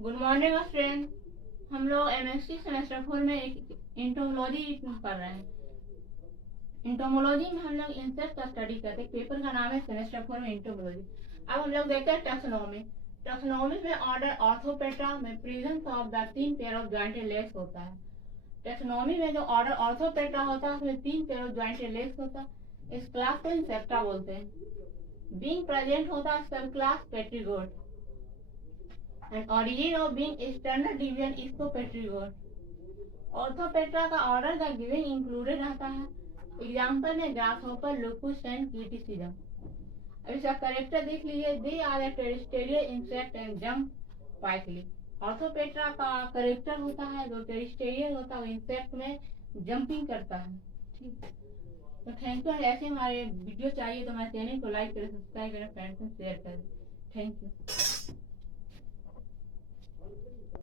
Good morning student. हम लोग MSc semester 4 में एक इंटोमोलॉजी पढ़ रहे हैं। इंटोमोलॉजी में हम लोग इंसेक्ट का स्टडी करते हैं। पेपर का नाम है सेमेस्टर 4 में इंटोमोलॉजी। अब हम लोग देखते हैं टैक्सोनॉमी। टैक्सोनॉमी में ऑर्डर ऑर्थोपेट्रा में presence of the 3 pair of jointed legs होता है। टैक्सोनॉमी में जो ऑर्डर ऑर्थोपेट्रा होता है उसमें 3 पेयर ऑफ जॉइंटेड लेग्स होता है। इस क्लास को इंसेक्टा बोलते हैं। बीइंग प्रेजेंट होता है सब class पेट्रीगोट and origin of being standard deviation is तो पेट्रीगोट। ऑर्थोपेट्रा का ऑर्डर द गिवन इंक्लूडेड रहता है। एग्जाम्पल में ग्रासहॉपर, लोकस एंड क्रिटिसिज्म। अब इसका करेक्टर देख लीजिए। They are a terrestrial insect and jump quickly. Orthoptera का करेक्टर होता है जो टेरिस्टेरियल होता है, इंसेक्ट में जंपिंग करता है। ठीक, तो थैंक यू। ऐसे हमारे वीडियो चाहिए तो हमारे चैनल को लाइक करें, सब्सक्राइब करें, फ्रेंड्स में शेयर करें। Thank you.